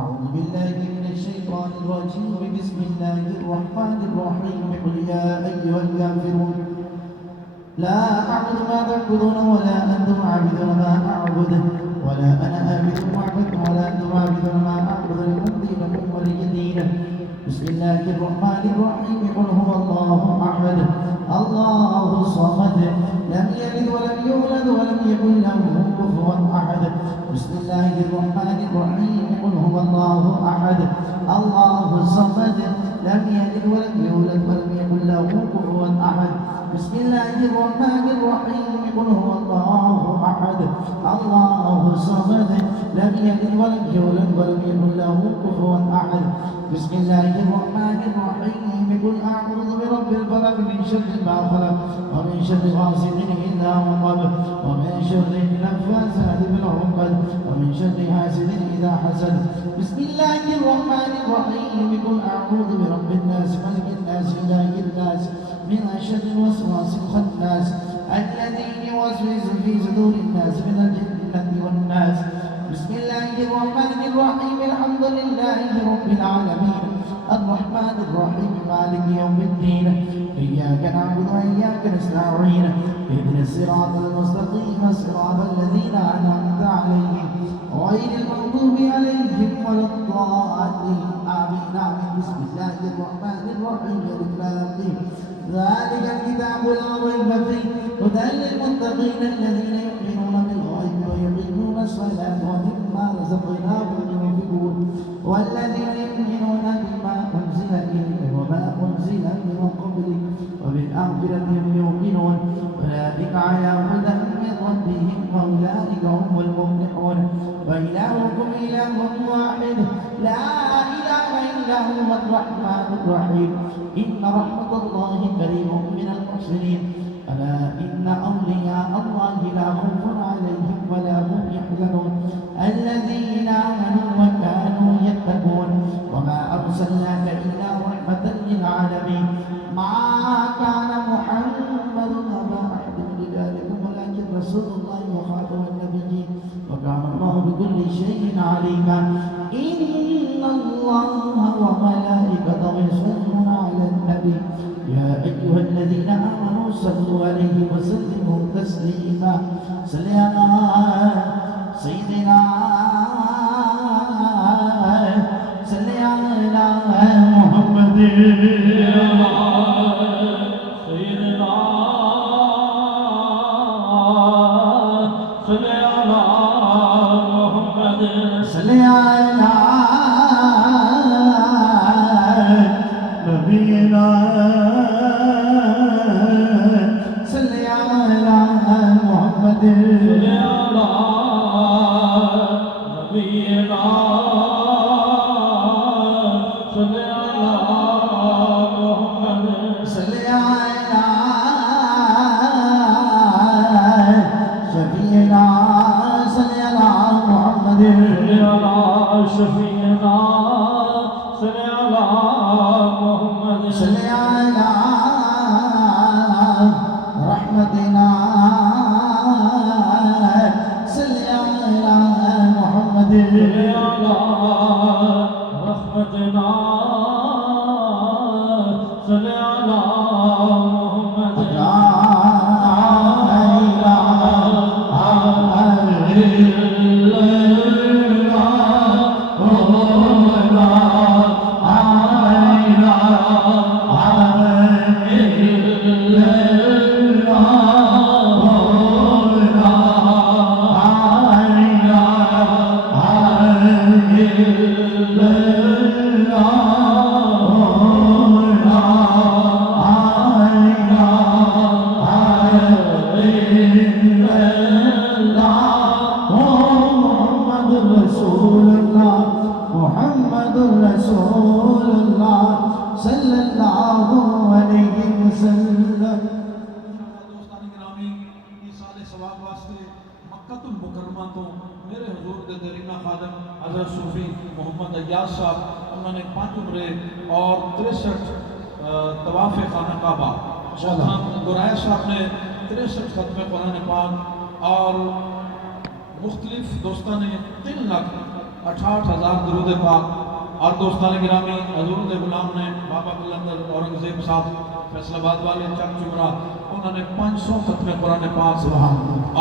أعوذ بالله من الشيطان الرجيم بسم الله الرحمن الرحيم قل يا أيها الكافرون لا أعبد ما تعبدون ولا أنتم عابدون ما أعبد ولا أنا عابد ما عبدتم ولا أنتم عابدون ما أعبد لكم دينكم ولي دين. بسم الله الرحمن الرحيم قل هو الله أحد الله الصمد لم يلد ولم يولد ولم يكن له كفوا أحد. بسم الله الرحمن الرحيم قل هو الله أحد الله الصمد لم يلد ولم يولد ولم يكن له كفوا أحد. بسم الله الرحمن الرحيم قل هو الله أحد الله الصمد لم يلد ولم يولد ولم يكن له كفوا أحد. بسم الله الرحمن الرحيم قل أعوذ برب الفلق من شر ما خلق ومن شر غاسق إذا وقب ومن شر النفاثات في العقد ومن شر حاسد إذا حسد. بسم الله الرحمن الرحيم قل أعوذ برب الناس ملك الناس إله الناس من شر الوسواس الخناس الذي يوسوس في صدور الناس من الجنة والناس. بسم الله الرحمن الرحيم الحمد لله رب العالمين الرحمن الرحيم مالك يوم الدين إياك نعبد وإياك نستعين اهدنا الصراط المستقيم صراط الذين أنعمت عليهم غير المغضوب عليهم ولا الضالين آمين آمين. بسم الله الرحمن الرحيم ذلك الكتاب لا ريب فيه هدى للمتقين الذين يؤمنون بالغيب ويقيمون الصلاة ومما رزقناهم ينفقون والذين يؤمنون بما أنزل إليك وما أنزل من قبلك وبالآخرة هم يوقنون أولئك على هدى من ربهم وأولئك هم المفلحون. وإلهكم إله واحد لا إله إلا هو الرحمن الرحيم إن رحمة الله قريب من المحسنين. ألا إن أولياء الله لا خوف عليهم ولا هم يحزنون الذين آمنوا وكانوا يتقون. وما أرسلناك إلا رحمة للعالمين. ما كان محمد أبا أحد من رجالكم ولكن رسول الله وخاتم النبيين وكان الله بكل شيء عليما. إن الله وملائكته يصلون على النبي يا أيها الذين آمنوا صلوا عليه وسلموا تسليما. صل على سيدنا صل على محمد سيدنا صل على محمد صل على نبينا صل على محمد صل على نبينا رحمتنا صلی علی محمد علی رحمتنا صلی علی محمد لا الہ الا محمد رسول اللہ صلی اللہ علیہ وسلم. دوستان گرامی یہ سال ثواب واسطے مکہ المکرمہ تو میرے حضور کے دیرینہ خادم حضرت صوفی محمد ایاز صاحب انہوں نے 5 عمرے اور 63 طواف خانہ کعبہ. گرائے صاحب نے 63 ختم قرآن پاک اور مختلف دوستان نے 3,68,000 درود پاک. اور دوستان گرامی حضور دے غلام نے بابا قلندر اورنگزیب صاحب فیصل آباد والے چک چمرہ انہوں نے 500 ختم قرآن پاک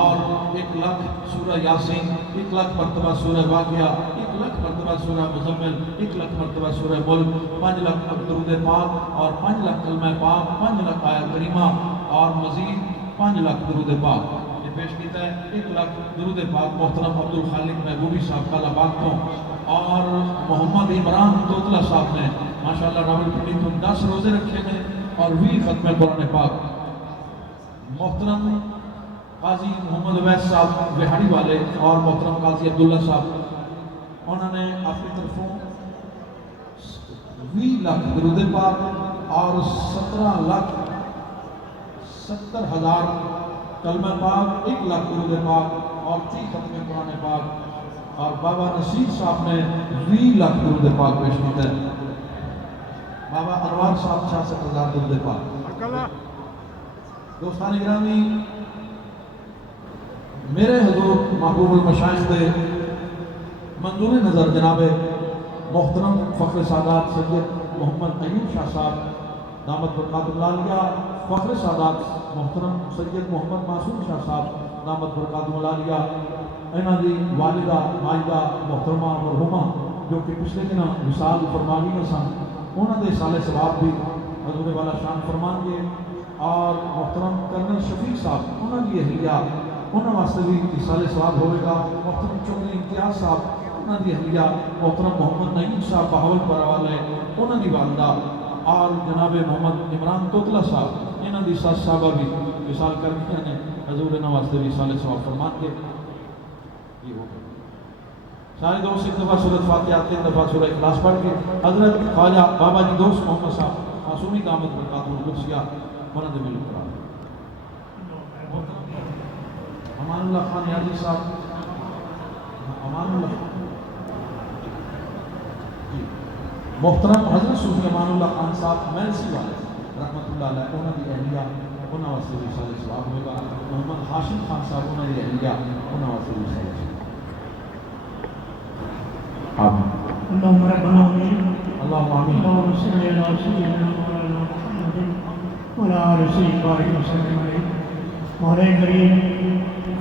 اور 1 لاکھ سورہ یاسین 1 لاکھ مرتبہ سورہ واقعہ 1 لاکھ مرتبہ سورہ مزمل 1 لاکھ مرتبہ سورہ ملک 5 لاکھ درود پاک اور 5 لاکھ کلمہ پاک 5 لاکھ آیت کریمہ اور مزید 5 لاکھ درود پاک. یہ پیش کیتا ہے 1 لاکھ درود پاک محترم عبدالخالق محبوبی صاحب کا لباق کو اور محمد عمران توتلا صاحب نے ماشاءاللہ راول پنڈی تو 10 روزے رکھے ہیں اور 20 ختم قرآن پاک. محترم قاضی محمد عویس صاحب وہاڑی والے اور محترم قاضی عبداللہ صاحب انہوں نے اپنی طرفوں 20 لاکھ درود پاک اور 17,70,000 کلمہ پاک 1 لاکھ درود پاک اور 30 ختم قرآن پاک. اور بابا نصیر صاحب نے 20 لاکھ درود پاک پیش کیتا ہے. بابا انوار صاحب 66,000 درود پاک. دوستان گرامی میرے حضور محبوب المشائخ دے منظور نظر جناب محترم فخر سادات سید محمد ایوب شاہ صاحب دامت برکات اللہ علیہ فخر سادات محترم سید محمد معصوم شاہ صاحب دامت برکات اللہ علیہ انہاں دی والدہ مائدہ محترمہ مرحومہ جو کہ پچھلے دن وصال فرمانی میں سن انہاں دے سال ثواب بھی حضور والا شان فرمان گے. اور محترم کرنل شفیق صاحب انہاں دی اہلیہ انہاں واسطے بھی سال ثواب ہوئے گا. محترم چودھری امتیاز صاحب انہاں دی اہلیہ محترم محمد نعیم صاحب بہاول پورہ والے انہاں دی والدہ اور جناب محمد عمران توتلا صاحب انہاں دی ساس صاحبہ بھی وصال کر دیا نے حضور انہاں واسطے بھی سال ثواب فرمان کے. سارے دوست 1 دفعہ سورۃ فاتحہ 3 دفعہ سورہ اخلاص پڑھ کے حضرت خواجہ بابا جی دوست محمد صاحب معصومی دامت برکات القدسیہ انہاں دے مل کرا. امان اللہ خان یادی صاحب امان اللہ محترم حضرت صوفی امان اللہ خان صاحب میلسی والے رحمت اللہ علیہ انہاں دی اہلیہ انہاں واسطے بھی سال ثواب ہوئے گا. محمد ہاشم خان صاحب انہاں دی اہلیہ انہاں واسطے بھی سال اللهم ربنا آمين. اللهم آمين. اللهم صل على سيدنا مولانا محمد وعلى آل سيدنا وبارك وسلم عليه. مولا کریم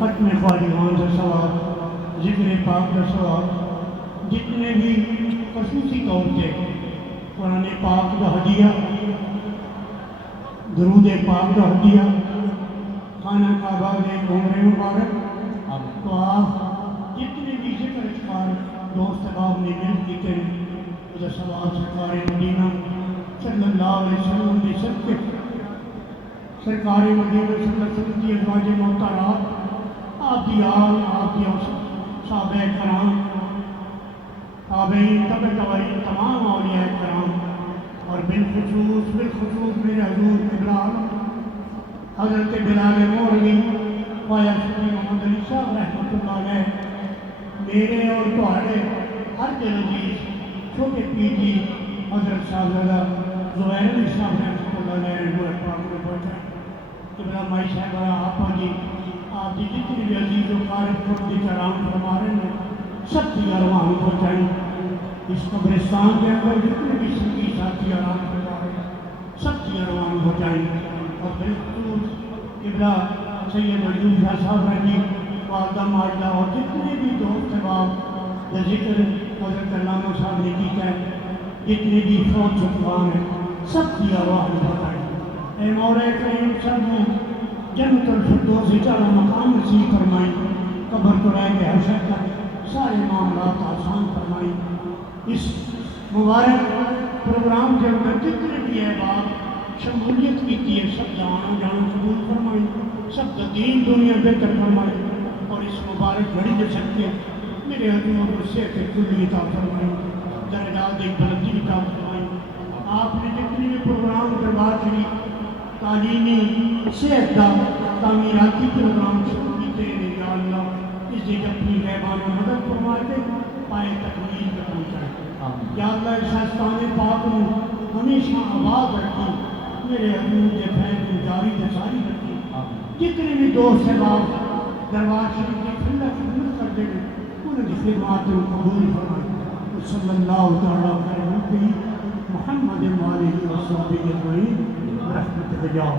ختم خواجگان کا ثواب ذکر پاک کا ثواب جتنے بھی خصوصی طور سے قرآن پاک کا ہدیہ درود پاک کا ہدیہ خانہ کعبہ کے عمر مبارک تو آپ جتنے بھی ذکر اذکار دوست احباب نے مل کے کرے خدا ثواب سرکار مدینہ صلی اللہ علیہ وسلم کے سب کے سرکار مدینہ صلی اللہ علیہ وسلم کی ازواج محترمات آپ کی آل آپ کی صحابہ کرام تابعین تبع تابعین تمام اولیاء کرام اور بالخصوص میرے حضور ابراہیم حضرت بلال مولوی خواجہ شفیع محمد علی صاحب رحمۃ اللہ علیہ میرے اور تمہارے ہر دل عزیز چھوٹے پیر جی حضرت صاحبزادہ زبیر علی صاحب رحمۃ اللہ علیہ پاک میں پہنچا کہ بلا مائی صاحبہ آپا جی آپ کی جتنی بھی عزیز و قارب خود کرام فرما رہے ہیں سب کی ارواح پہنچائیں اس قبرستان کے اندر جتنے بھی سنگی ساتھی آرام فرما رہے ہیں سب کی ارواح پہنچائیں اور بالخصوص قبلہ سید ایوب شاہ صاحب رحمی والدہ ماجدہ اور جتنے بھی دوست احباب کا ذکر حضرت علامہ صاحب نے کیتا ہے جتنے بھی فوت شدگان ہیں سب کی ارواح پہنچائیں اے مولا کریم سب نے جنت الفردوس اعلیٰ مقام نصیب فرمائی قبر کو رہ کے حشر تک سارے معاملات آسان فرمائی اس مبارک پروگرام کے اندر جتنے بھی احباب شمولیت کی ہے سب جان قبول فرمائی سب کا دین دنیا بہتر فرمائی اور اس مبارک گھڑی کے سکتے میرے حضور کو صحت کلی عطا فرمائی درجات ایک بلندی عطا فرمائی آپ نے جتنے بھی پروگرام دربار شریف تعلیمی صحت کا تعمیراتی پروگرام شروع کیتے ہیں یا اللہ اس کی اپنی غیبانہ مدد فرمائے دے پائے تکمیل کا پہنچائے یا اللہ اس آستان پاک کو ہمیشہ آباد رکھی میرے حضور کے فیض جاری جساری رکھی جتنے بھی دوست احباب دربار شریف کی خدمت کرتے ہیں انہیں کی خدمات کو قبول فرمائے صلی اللہ تعالیٰ علیہ محمد و صحبہ اجمعین برحمتک یا